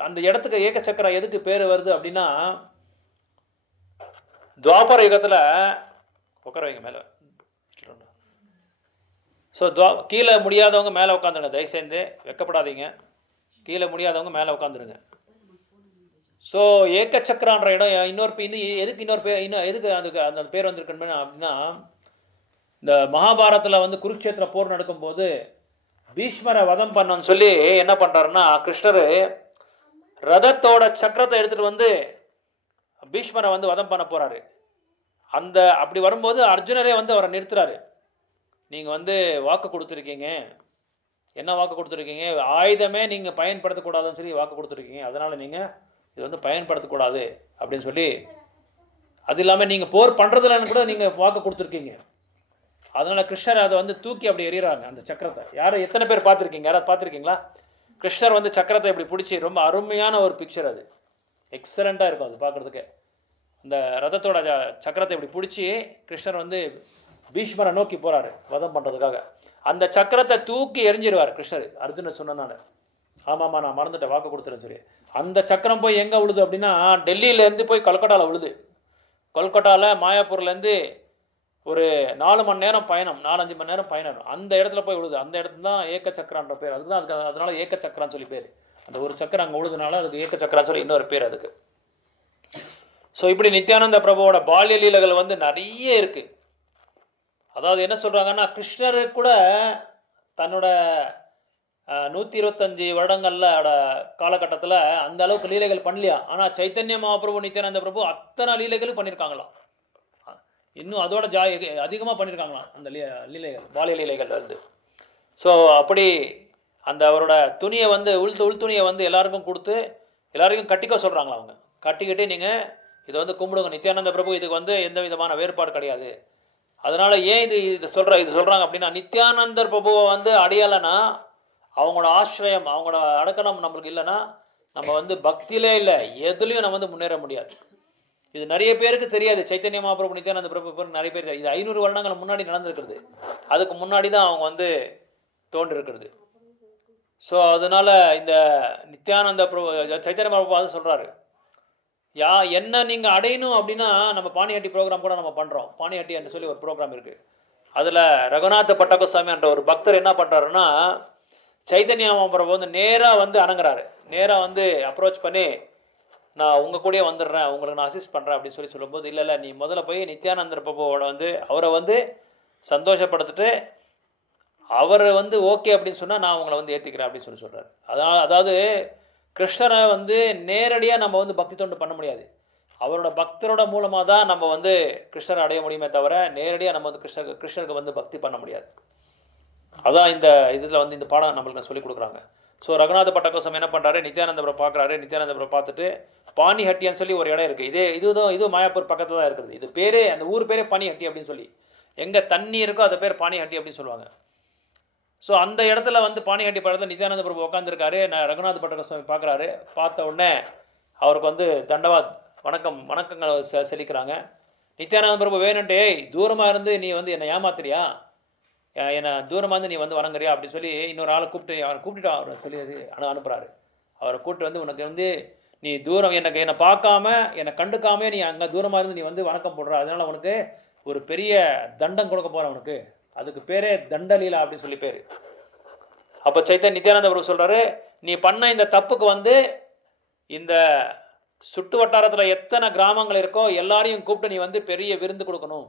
அந்த இடத்துக்கு ஏகசக்கர எதுக்கு பேர் வருது அப்படின்னா, துவாபர யுகத்தில் உட்கார வைங்க மேலே. ஸோ கீழே முடியாதவங்க மேலே உட்காந்துருங்க, தயவுசெய்து வெக்கப்படாதீங்க. கீழே முடியாதவங்க மேலே உட்காந்துருங்க. ஸோ ஏகசக்கரான்ற இடம் எதுக்கு அதுக்கு அந்த பேர் வந்திருக்குன்னு அப்படின்னா, இந்த மகாபாரத்தில் வந்து குருக்ஷேத்திர போர் நடக்கும்போது பீஷ்மரை வதம் பண்ணணும்னு சொல்லி என்ன பண்ணுறாருன்னா, கிருஷ்ணர் ரதத்தோட சக்கரத்தை எடுத்துகிட்டு வந்து பீஷ்மரை வந்து வதம் பண்ண போகிறாரு. அப்படி வரும்போது அர்ஜுனரே வந்து அவரை நிறுத்துறாரு. நீங்கள் வந்து வாக்கு கொடுத்துருக்கீங்க, என்ன வாக்கு கொடுத்துருக்கீங்க, ஆயுதமே நீங்கள் பயன்படுத்தக்கூடாதுன்னு சொல்லி வாக்கு கொடுத்துருக்கீங்க, அதனால் நீங்கள் இது வந்து பயன்படுத்தக்கூடாது அப்படின்னு சொல்லி, அது இல்லாமல் நீங்கள் போர் பண்ணுறதுலன்னு கூட நீங்கள் வாக்கு கொடுத்துருக்கீங்க. அதனால் கிருஷ்ணர் அதை வந்து தூக்கி அப்படி எறிகிறாங்க அந்த சக்கரத்தை. யாரும் எத்தனை பேர் பார்த்துருக்கீங்க? யாராவது பார்த்துருக்கீங்களா? கிருஷ்ணர் வந்து சக்கரத்தை இப்படி பிடிச்சி, ரொம்ப அருமையான ஒரு பிக்சர், அது எக்ஸலண்ட்டாக இருக்கும் அது பார்க்குறதுக்கு. இந்த ரதத்தோட சக்கரத்தை இப்படி பிடிச்சி கிருஷ்ணர் வந்து பீஷ்மரை நோக்கி போகிறாரு வதம் பண்ணுறதுக்காக. அந்த சக்கரத்தை தூக்கி எரிஞ்சிருவார் கிருஷ்ணர். அர்ஜுனர் சொன்னனால, ஆமாம்மா நான் மறந்துட்டேன் வாக்கு கொடுத்துறேன்னு சொல்லி. அந்த சக்கரம் போய் எங்கே விழுது அப்படின்னா, டெல்லியிலேருந்து போய் கொல்கட்டாவில் விழுது. கொல்கட்டாவில் மாயாப்பூர்லேருந்து ஒரு 4 மணி நேரம் பயணம், 4-5 மணி நேரம் பயணம், அந்த இடத்துல போய் விழுது. அந்த இடத்துல தான் ஏக்க சக்கரான்ற பேர். அதுக்கு தான் அதனால ஏக்க சக்கரான்னு சொல்லி பேர். அந்த ஒரு சக்கரம் அங்கே விழுதுனால அதுக்கு ஏக்க சக்கரான்னு சொல்லி இன்னொரு பேர் அதுக்கு. ஸோ இப்படி நித்யானந்த பிரபுவோட பால்ய லீலைகள் வந்து நிறைய இருக்குது. அதாவது என்ன சொல்கிறாங்கன்னா, கிருஷ்ணர் கூட தன்னோட 125 வருடங்களில் காலகட்டத்தில் அந்த அளவுக்கு லீலைகள் பண்ணலையா. ஆனால் சைத்தன்ய மகாபிரபு, நித்யானந்த பிரபு அத்தனை லீலைகளும் பண்ணியிருக்காங்களாம். இன்னும் அதோட அதிகமாக பண்ணியிருக்காங்களாம் அந்த லீலைகள், பால்ய லீலைகள் வந்து. ஸோ அப்படி அந்த அவரோட துணியை வந்து உள் துணியை வந்து எல்லாருக்கும் கொடுத்து எல்லாருக்கும் கட்டிக்க சொல்கிறாங்களா. அவங்க கட்டிக்கிட்டு நீங்கள் இதை வந்து கும்பிடுங்க, நித்யானந்த பிரபு இதுக்கு வந்து எந்த விதமான வேறுபாடு கிடையாது. அதனால் ஏன் இது சொல்கிறாங்க அப்படின்னா, நித்யானந்தர் பிரபுவை வந்து அடையலைன்னா, அவங்களோட ஆசிரியம், அவங்களோட அடக்கணம் நம்மளுக்கு இல்லைன்னா, நம்ம வந்து பக்தியிலே இல்லை, எதுலேயும் நம்ம வந்து முன்னேற முடியாது. இது நிறைய பேருக்கு தெரியாது. சைத்தன்ய மகாபிரபு, நித்யானந்த பிரபு நிறைய பேர் தெரியாது. இது 500 வருடங்கள் முன்னாடி நடந்திருக்கிறது. அதுக்கு முன்னாடி தான் அவங்க வந்து தோன்றிருக்கிறது. ஸோ அதனால் இந்த நித்யானந்த பிரபு, சைத்தன்ய மகாபிரபு அது சொல்கிறாரு, என்ன நீங்கள் அடையணும் அப்படின்னா, நம்ம பாணிஹட்டி ப்ரோக்ராம் கூட நம்ம பண்ணுறோம். பாணிஹட்டி என்று சொல்லி ஒரு ப்ரோக்ராம் இருக்குது. அதில் ரகுநாத பட்டகோஸ்வாமி என்ற ஒரு பக்தர் என்ன பண்ணுறாருன்னா, சைத்தன்ய மகாபிரபு வந்து நேராக வந்து அணுகிறாரு. நேராக வந்து அப்ரோச் பண்ணி, நான் உங்கள் கூடயே வந்துடுறேன், உங்களுக்கு நான் அசிஸ்ட் பண்ணுறேன் அப்படின்னு சொல்லும்போது, இல்லை நீ முதல்ல போய் நித்யானந்த பிரபுவோட வந்து அவரை வந்து சந்தோஷப்படுத்திட்டு, அவர் வந்து ஓகே அப்படின்னு சொன்னால் நான் உங்களை வந்து ஏற்றிக்கிறேன் அப்படின்னு சொல்கிறார். அதாவது கிருஷ்ணரை வந்து நேரடியாக நம்ம வந்து பக்தி தொண்டு பண்ண முடியாது. அவரோட பக்தரோட மூலமாக தான் நம்ம வந்து கிருஷ்ணரை அடைய முடியுமே தவிர, நேரடியாக நம்ம வந்து கிருஷ்ணருக்கு வந்து பக்தி பண்ண முடியாது. அதான் இந்த இதில் வந்து இந்த பாடம் நம்மளுக்கு சொல்லிக் கொடுக்குறாங்க. ஸோ ரகுநாத பட்டகோஸ்வாமி என்ன பண்ணுறாரு, நித்யானந்த பிரபு பார்க்குறாரு. நித்யானந்த பிரபு பார்த்துட்டு, பாணிஹட்டின்னு சொல்லி ஒரு இடம் இருக்குது. இதுவும் மாயாப்பூர் பக்கத்தில் தான் இருக்குது. இது பேர், அந்த ஊர் பேரே பாணிஹட்டி அப்படின்னு சொல்லி, எங்கே தண்ணி இருக்கோ அது பேர் பாணிஹட்டி அப்படின்னு சொல்லுவாங்க. ஸோ அந்த இடத்துல வந்து பாணிஹட்டி பக்கத்தில் நித்யானந்த பிரபு உட்காந்துருக்காரு. நான் ரகுநாத பட்டகோஸ்வாமி பார்க்குறாரு. பார்த்த உடனே அவருக்கு வந்து தண்டவாத் வணக்கங்கள் செலுத்துறாங்க. நித்யானந்த பிரபு வேணுன்ட்டு, தூரமாக இருந்து நீ வந்து என்னை ஏமாத்துறியா, என்னை தூரமாக இருந்து நீ வந்து வணங்குறியா அப்படின்னு சொல்லி இன்னொரு ஆளை கூப்பிட்டு அவர் சொல்லி அனுப்புகிறாரு. அவரை கூப்பிட்டு வந்து, உனக்கு வந்து நீ தூரம் என்னை பார்க்காம என்னை கண்டுக்காம நீ அங்கே தூரமாக இருந்து நீ வந்து வணக்கம் போடுற, அதனால் உனக்கு ஒரு பெரிய தண்டம் கொடுக்க போகிறேன் உனக்கு, அதுக்கு பேரே தண்டலீலா அப்படின்னு சொல்லி பேர். அப்போ நித்யானந்த பிரபு சொல்கிறாரு, நீ பண்ண இந்த தப்புக்கு வந்து இந்த சுட்டு வட்டாரத்தில் எத்தனை கிராமங்கள் இருக்கோ எல்லாரையும் கூப்பிட்டு நீ வந்து பெரிய விருந்து கொடுக்கணும்.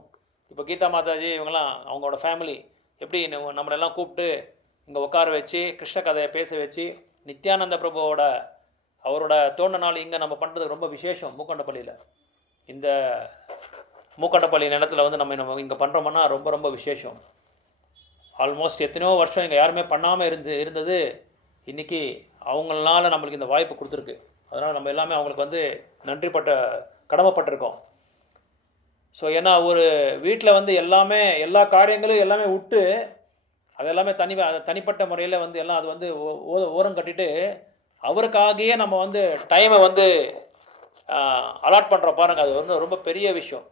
இப்போ கீதா மாதாஜி இவங்கெல்லாம் அவங்களோட ஃபேமிலி எப்படி நம்மளெல்லாம் கூப்பிட்டு இங்கே உட்கார வச்சு கிருஷ்ண கதையை பேச வச்சு, நித்யானந்த பிரபுவோட அவரோட தோன்ற நாள் இங்கே நம்ம பண்ணுறது ரொம்ப விசேஷம். மூக்கண்டப்பள்ளியில், இந்த மூக்கண்டப்பள்ளி நிலத்தில் வந்து நம்ம இங்கே பண்ணுறோம்னா ரொம்ப ரொம்ப விசேஷம். ஆல்மோஸ்ட் எத்தனையோ வருஷம் இங்கே யாருமே பண்ணாமல் இருந்தது இன்றைக்கி அவங்களால நம்மளுக்கு இந்த வாய்ப்பு கொடுத்துருக்கு. அதனால் நம்ம எல்லாமே அவங்களுக்கு வந்து கடமைப்பட்டிருக்கோம். ஸோ ஏன்னா ஒரு வீட்டில் வந்து எல்லா காரியங்களும் எல்லாமே விட்டு அதெல்லாமே தனிப்பட்ட முறையில் வந்து எல்லாம் அது வந்து ஓரம் கட்டிட்டு அவருக்காகவே நம்ம வந்து டைமை வந்து அலாட் பண்ணுறோம் பாருங்கள். அது வந்து ரொம்ப பெரிய விஷயம்.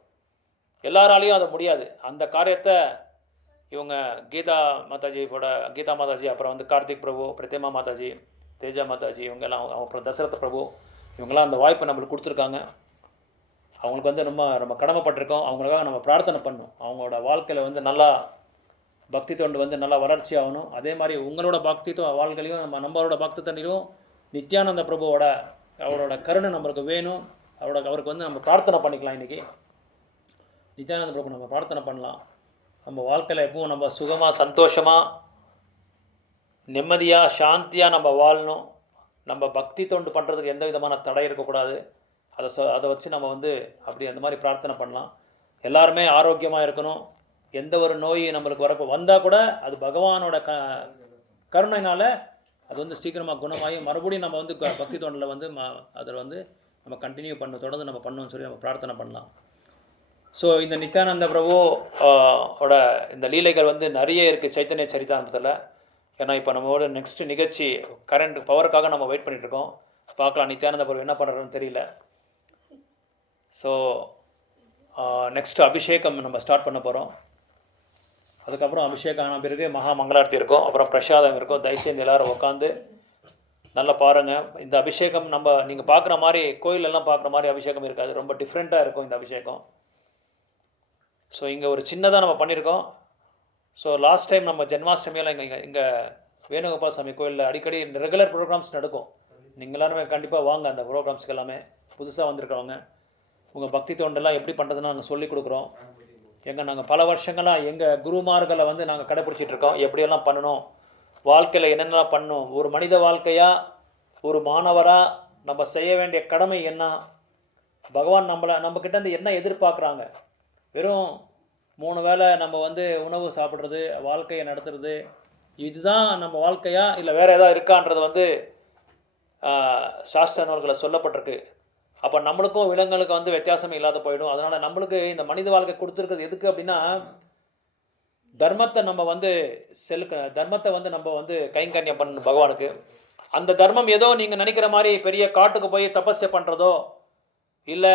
எல்லாராலையும் அது முடியாது. அந்த காரியத்தை இவங்க கீதா மாதாஜி, அப்புறம் வந்து கார்த்திக் பிரபு, பிரதிமா மாதாஜி, தேஜா மாதாஜி, இவங்கெல்லாம், அப்புறம் தசரத பிரபு, இவங்கெல்லாம் அந்த வாய்ப்பை நம்மளுக்கு கொடுத்துருக்காங்க. அவங்களுக்கு வந்து நம்ம கடமைப்பட்டிருக்கோம். அவங்களுக்காக நம்ம பிரார்த்தனை பண்ணணும். அவங்களோட வாழ்க்கையில் வந்து நல்லா பக்தி தொண்டு வந்து நல்லா வளர்ச்சி ஆகணும். அதே மாதிரி உங்களோட பக்தி வாழ்க்கையிலையும் நம்மளோட பக்தி தொண்டிலும் நித்யானந்த பிரபுவோட அவரோட கருணை நம்மளுக்கு வேணும். அவருக்கு வந்து நம்ம பிரார்த்தனை பண்ணிக்கலாம். இன்றைக்கி நித்யானந்த பிரபு நம்ம பிரார்த்தனை பண்ணலாம். நம்ம வாழ்க்கையில் எப்பவும் நம்ம சுகமாக சந்தோஷமாக நிம்மதியாக சாந்தியாக நம்ம வாழணும். நம்ம பக்தி தொண்டு பண்ணுறதுக்கு எந்த விதமான தடை இருக்கக்கூடாது. அதை வச்சு நம்ம வந்து அப்படி அந்த மாதிரி பிரார்த்தனை பண்ணலாம். எல்லாருமே ஆரோக்கியமாக இருக்கணும். எந்த ஒரு நோய் நம்மளுக்கு வரப்போ வந்தால் கூட அது பகவானோட கருணையினால் அது வந்து சீக்கிரமாக குணமாகி மறுபடியும் நம்ம வந்து பக்தி தொண்டில் வந்து அதில் வந்து நம்ம கண்டினியூ தொடர்ந்து நம்ம பண்ணணும்னு சொல்லி நம்ம பிரார்த்தனை பண்ணலாம். ஸோ இந்த நித்யானந்த பிரபு ஓட இந்த லீலைகள் வந்து நிறைய இருக்குது சைத்தன்ய சரிதாமத்தில். ஏன்னா இப்போ நம்மளோட நெக்ஸ்ட் நிகழ்ச்சி கரண்ட் பவருக்காக நம்ம வெயிட் பண்ணிகிட்ருக்கோம். பார்க்கலாம் நித்யானந்த பிரபு என்ன பண்ணுறதுன்னு தெரியல. ஸோ நெக்ஸ்ட் அபிஷேகம் நம்ம ஸ்டார்ட் பண்ண போகிறோம். அதுக்கப்புறம் அபிஷேகம் ஆன பிறகு மகா மங்களார்த்தி இருக்கும், அப்புறம் பிரசாதம் இருக்கும். தயவுசெய்து எல்லோரும் உட்காந்து நல்லா பாருங்கள். இந்த அபிஷேகம் நீங்கள் பார்க்குற மாதிரி கோயிலெல்லாம் பார்க்குற மாதிரி அபிஷேகம் இருக்காது, ரொம்ப டிஃப்ரெண்ட்டாக இருக்கும் இந்த அபிஷேகம். ஸோ இங்கே ஒரு சின்னதாக நம்ம பண்ணியிருக்கோம். ஸோ லாஸ்ட் டைம் நம்ம ஜென்மாஷ்டமியில் இங்கே வேணுகோபால் சாமி கோயிலில் அடிக்கடி ரெகுலர் ப்ரோக்ராம்ஸ் நடக்கும். நீங்கள் எல்லாருமே கண்டிப்பாக வாங்க அந்த ப்ரோக்ராம்ஸ்க்கு. எல்லாமே புதுசாக வந்திருக்கிறவங்க உங்கள் பக்தி தொண்டெல்லாம் எப்படி பண்ணுறதுன்னு நாங்கள் சொல்லிக் கொடுக்குறோம். நாங்கள் பல வருஷங்களாக எங்கள் குருமார்களை வந்து நாங்கள் கடைப்பிடிச்சிட்ருக்கோம். எப்படியெல்லாம் பண்ணணும், வாழ்க்கையில் என்னென்னலாம் பண்ணணும், ஒரு மனித வாழ்க்கையாக ஒரு மாணவராக நம்ம செய்ய வேண்டிய கடமை என்ன, பகவான் நம்மக்கிட்டேருந்து என்ன எதிர்பார்க்குறாங்க. வெறும் 3 வேளை நம்ம வந்து உணவு சாப்பிட்றது, வாழ்க்கையை நடத்துறது, இதுதான் நம்ம வாழ்க்கையா இல்லை வேறு எதாவது இருக்கான்றது வந்து சாஸ்திர நூல்களில் சொல்லப்பட்டிருக்கு. அப்போ நம்மளுக்கும் விலங்குகளுக்கு வந்து வித்தியாசமே இல்லாத போயிடும். அதனால் நம்மளுக்கு இந்த மனித வாழ்க்கை கொடுத்துருக்கிறது எதுக்கு அப்படின்னா, தர்மத்தை நம்ம வந்து தர்மத்தை வந்து நம்ம வந்து கைங்கரியம் பண்ணணும் பகவானுக்கு. அந்த தர்மம் ஏதோ நீங்கள் நினைக்கிற மாதிரி பெரிய காட்டுக்கு போய் தபஸ்யை பண்ணுறதோ, இல்லை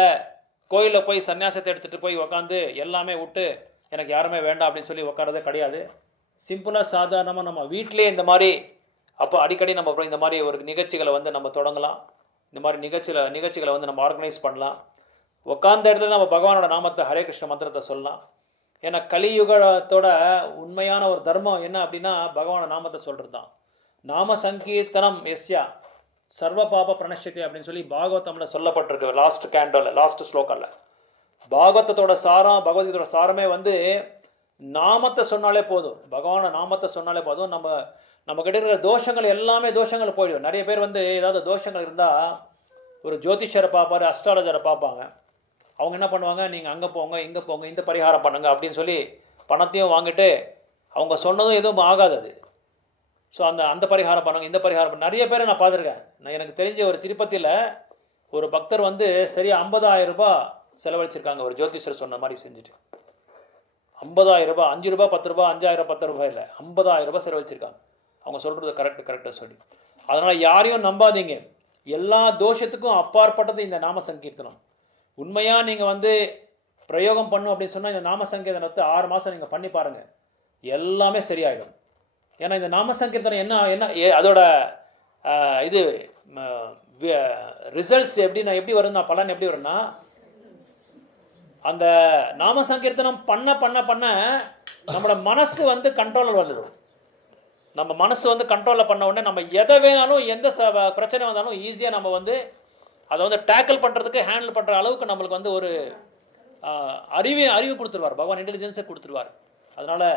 கோயிலில் போய் சன்னியாசத்தை எடுத்துகிட்டு போய் உக்காந்து எல்லாமே விட்டு எனக்கு யாருமே வேண்டாம் அப்படின்னு சொல்லி உட்காரதே கிடையாது. சிம்பிளாக சாதாரணமாக நம்ம வீட்டிலே இந்த மாதிரி அப்போ அடிக்கடி நம்ம இந்த மாதிரி ஒரு நிகழ்ச்சிகளை வந்து நம்ம தொடங்கலாம். இந்த மாதிரி நிகழ்ச்சிகளை வந்து நம்ம ஆர்கனைஸ் பண்ணலாம். உட்காந்த இடத்துல நம்ம பகவானோட நாமத்தை ஹரே கிருஷ்ண மந்திரத்தை சொல்லலாம். ஏன்னா கலியுகத்தோட உண்மையான ஒரு தர்மம் என்ன அப்படின்னா பகவானோட நாமத்தை சொல்கிறது தான். நாம சங்கீர்த்தனம் எஸ்யா சர்வ பாப பிரணஷ்யத்தை அப்படின்னு சொல்லி பாகவதமில் சொல்லப்பட்டிருக்கு. லாஸ்ட் ஸ்லோகத்தில் பாகவதத்தோட சாரம், பகவத்கீதையோட சாரமே வந்து நாமத்தை சொன்னாலே போதும், பகவானோட நாமத்தை சொன்னாலே போதும். நம்ம கிட்ட இருக்கிற தோஷங்கள் எல்லாமே தோஷங்கள் போயிடும். நிறைய பேர் வந்து ஏதாவது தோஷங்கள் இருந்தால் ஒரு ஜோதிஷரை பார்ப்பாரு, அஸ்ட்ராலஜரை பார்ப்பாங்க. அவங்க என்ன பண்ணுவாங்க, நீங்கள் அங்கே போங்க இங்கே போங்க இந்த பரிகாரம் பண்ணுங்க அப்படின்னு சொல்லி பணத்தையும் வாங்கிட்டு அவங்க சொன்னதும் எதுவும் ஆகாது அது. ஸோ அந்த பரிகாரம் பண்ணுங்க இந்த பரிகாரம் நிறைய பேரை நான் பார்த்துருக்கேன். எனக்கு தெரிஞ்ச ஒரு திருப்பதியில் ஒரு பக்தர் வந்து சரியாக 50,000 ரூபாய் செலவழிச்சிருக்காங்க ஒரு ஜோதிஷர் சொன்ன மாதிரி செஞ்சுட்டு. 50,000 ரூபாய், 5 ரூபாய் 10 ரூபாய், 5,000 10 ரூபாய் இல்லை, 50,000 ரூபாய் செலவழிச்சிருக்காங்க. அவங்க சொல்கிறது கரெக்டாக சொல்லி. அதனால் யாரையும் நம்பாதீங்க. எல்லா தோஷத்துக்கும் அப்பாற்பட்டது இந்த நாம சங்கீர்த்தனம். உண்மையாக நீங்கள் வந்து பிரயோகம் பண்ணும் அப்படின்னு சொன்னால் இந்த நாம சங்கீர்த்தனத்தை 6 மாதம் நீங்கள் பண்ணி பாருங்கள், எல்லாமே சரியாயிடும். ஏன்னா இந்த நாம சங்கீர்த்தனம் என்ன அதோட இது ரிசல்ட்ஸ் எப்படி வருதுன்னா, பலன் எப்படி வரும்னா, அந்த நாம சங்கீர்த்தனம் பண்ண நம்மளோட மனசு வந்து கண்ட்ரோலில் வந்துடும். நம்ம மனசு வந்து கண்ட்ரோலில் பண்ண உடனே நம்ம எதை வேணாலும் எந்த பிரச்சனை வந்தாலும் ஈஸியாக நம்ம வந்து அதை வந்து டேக்கிள் பண்ணுறதுக்கு ஹேண்டில் பண்ணுற அளவுக்கு நம்மளுக்கு வந்து ஒரு அறிவு கொடுத்துருவார் பகவான், இன்டெலிஜென்ஸை கொடுத்துருவார். அதனால்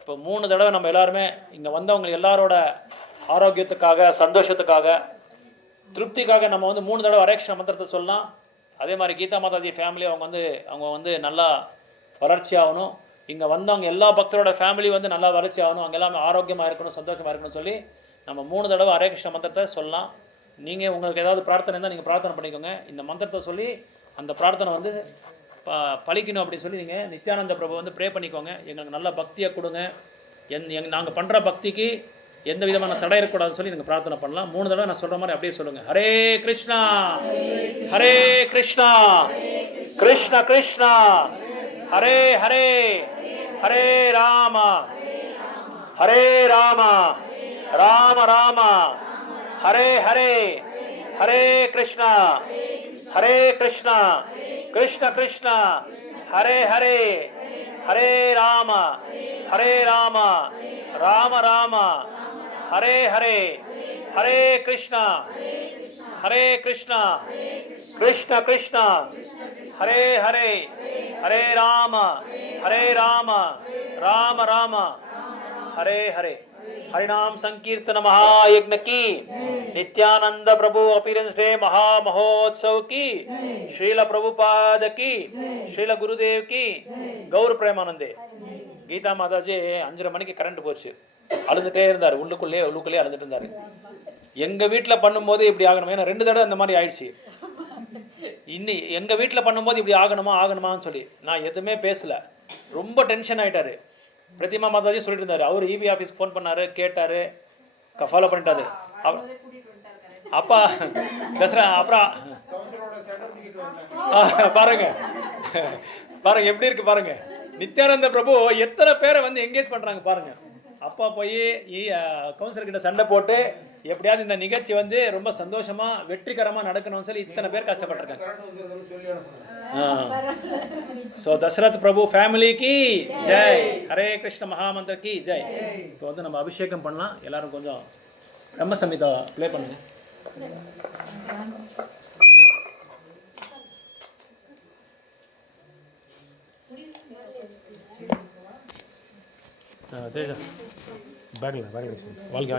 இப்போ 3 தடவை நம்ம எல்லாருமே இங்கே வந்தவங்க எல்லாரோட ஆரோக்கியத்துக்காக, சந்தோஷத்துக்காக, திருப்திக்காக நம்ம வந்து 3 தடவை ஹரே கிருஷ்ண மந்திரத்தை சொல்லலாம். அதே மாதிரி கீதா மாதாஜி ஃபேமிலி அவங்க வந்து நல்லா வளர்ச்சி ஆகணும். இங்கே வந்தவங்க எல்லா பக்தரோட ஃபேமிலி வந்து நல்லா வளர்ச்சி ஆகணும், அங்கே எல்லாமே ஆரோக்கியமாக இருக்கணும், சந்தோஷமாக இருக்கணும்னு சொல்லி நம்ம 3 தடவை ஹரே கிருஷ்ண மந்திரத்தை சொல்லலாம். நீங்கள் உங்களுக்கு ஏதாவது பிரார்த்தனை இருந்தால் நீங்கள் பிரார்த்தனை பண்ணிக்கோங்க. இந்த மந்திரத்தை சொல்லி அந்த பிரார்த்தனை வந்து பழிக்கணும் அப்படின்னு சொல்லி நீங்கள் நித்யானந்த பிரபு வந்து ப்ரே பண்ணிக்கோங்க. எங்களுக்கு நல்ல பக்தியை கொடுங்க, நாங்கள் பண்ணுற பக்திக்கு எந்த விதமான தடை இருக்கக்கூடாதுன்னு சொல்லி நீங்கள் பிரார்த்தனை பண்ணலாம். 3 தடவை நான் சொல்கிற மாதிரி அப்படியே சொல்லுங்கள். ஹரே கிருஷ்ணா ஹரே கிருஷ்ணா கிருஷ்ண கிருஷ்ணா ஹரே ஹரே ஹரே ராம ஹரே ராம ராம ராம ஹரே ஹரே ஹரே கிருஷ்ணா ஹரே கிருஷ்ணா கிருஷ்ண கிருஷ்ணா ஹரே ஹரே ஹரே ராம ஹரே ராம ராம ராம ஹரே ஹரே ஹரே கிருஷ்ணா ஹரே கிருஷ்ணா கிருஷ்ண கிருஷ்ணா ஹரே ஹரே ஹரே ராம ராம ராம ஹரே ஹரே. हरिनाम संकीर्तन महायज्ञ की, नित्यानंद प्रभु अपीयरेंस डे महा महोत्सव की, श्रील प्रभुपाद की, श्रील गुरुदेव की, गौर प्रेमानंदे. கீதா மாதாஜி 5:30 மணிக்கு கரண்ட் போச்சு, அழுதுகிட்டே இருந்தார், உள்ளுக்குள்ளே அழுதுட்டு இருந்தார். எங்கள் வீட்டில் பண்ணும்போது இப்படி ஆகணுமா, ஏன்னா 2 தடவை அந்த மாதிரி ஆயிடுச்சு. இன்னும் எங்கள் வீட்டில் பண்ணும்போது இப்படி ஆகணுமான்னு சொல்லி நான் எதுவுமே பேசலை. ரொம்ப டென்ஷன் ஆகிட்டாரு. பிரதிமா மாதாஜி சொல்லிட்டு இருந்தாரு, அவர் இபி ஆஃபீஸ் ஃபோன் பண்ணாரு, கேட்டாரு, ஃபாலோ பண்ணிட்டாரு. அப்பா தசரா அப்புறம் பாருங்க எப்படி இருக்கு பாருங்க. நித்யானந்த பிரபு எத்தனை பேரை வந்து என்கேஜ் பண்றாங்க பாருங்க. அப்பா போய் கவுன்சிலர் கிட்ட சண்டை போட்டு எப்படியாவது இந்த நிகழ்ச்சி வந்து ரொம்ப சந்தோஷமா வெற்றிகரமா நடக்கணும்னு சொல்லி இத்தனை பேர் கஷ்டப்பட்டிருக்காங்க. ஸோ தசரத் பிரபு ஃபேமிலி கி ஜெய், ஹரே கிருஷ்ண மகாமந்திர கி ஜெய். இப்போ வந்து நம்ம அபிஷேகம் பண்ணலாம். எல்லாரும் கொஞ்சம் பிரம்ம சமிதா ப்ளே பண்ணுங்க. பேக்ல வாழ்க்கை